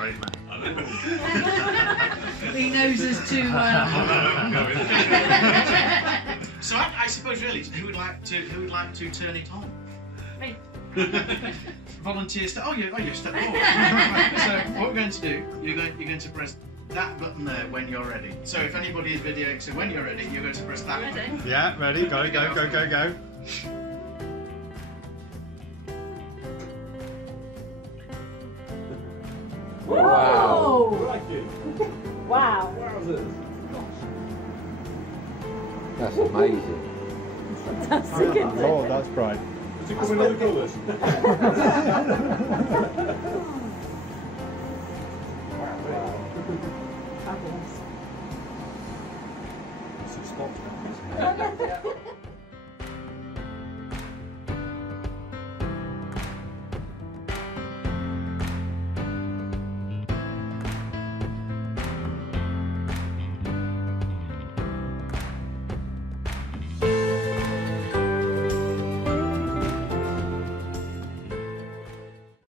brave man. He knows us too well. So I suppose really, who would like to turn it on? Me. Volunteers to you're step forward. So what we're going to do, you're going to press that button there when you're ready. So if anybody is videoing, so when you're ready, you're going to press that button. Yeah, ready? Go. Wow! Wow! That's amazing. Fantastic, isn't it? Oh, that's bright. Does it come in other colours? Fabulous. It's a spot.